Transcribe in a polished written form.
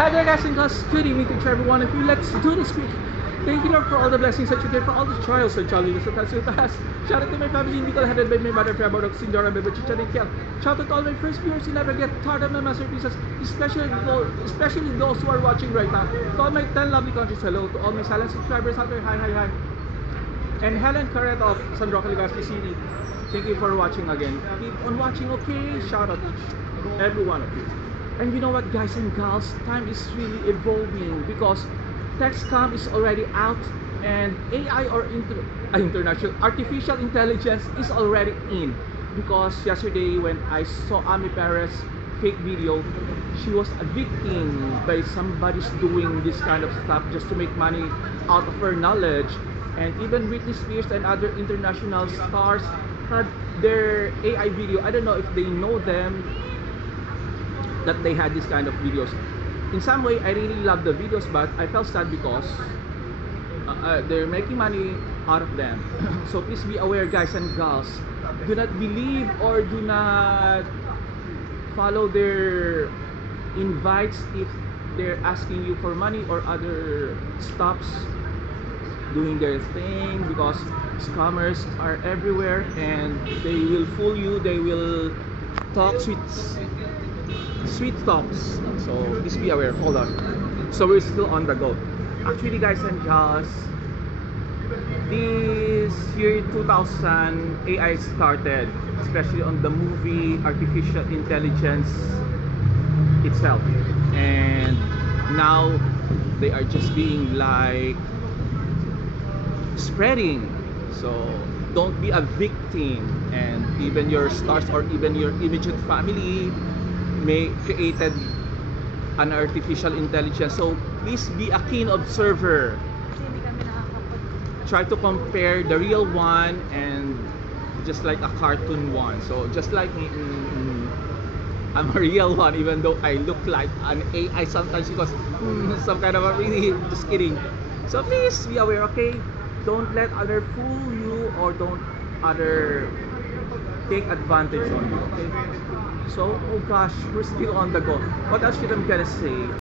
Hi there guys and girls, good evening to everyone of you. Let's do this quick. Thank you Lord for all the blessings that you give, for all the trials and challenges that has with us. Shout out to my family in Bicol, headed by my mother, February, Sindora, Bebe, Chicha, and Kiel. Shout out to all my first viewers who never get tired of my masterpieces, especially those who are watching right now. To all my 10 lovely countries, hello. To all my silent subscribers out there, hi, hi, hi. And Helen Carret of San Roque, Legazpi City, thank you for watching again. Keep on watching, okay? Shout out to every one of you. And you know what, guys and gals, time is really evolving because TextCam is already out and AI or international artificial intelligence is already in. Because yesterday when I saw Ami Perez fake video, she was a victim by somebody's doing this kind of stuff just to make money out of her knowledge. And even Britney Spears and other international stars had their AI video. I don't know if they know them, that they had this kind of videos. In some way I really love the videos, but I felt sad because they're making money out of them. So please be aware, guys and girls, do not believe or do not follow their invites if they're asking you for money or other stops doing their thing, because scammers are everywhere and they will fool you. They will talk sweet talks. So please be aware. Hold on, so we're still on the go. Actually guys and gals, this year 2000 AI started, especially on the movie artificial intelligence itself, and now they are just being like spreading. So don't be a victim, and even your stars or even your immediate family may created an artificial intelligence. So please be a keen observer. Try to compare the real one and just like a cartoon one. So just like me, I'm a real one, even though I look like an AI sometimes because some kind of a really, just kidding. So please be aware, okay? Don't let other fool you or don't other take advantage on you, okay? So, oh gosh, we're still on the go. What else should I gonna say?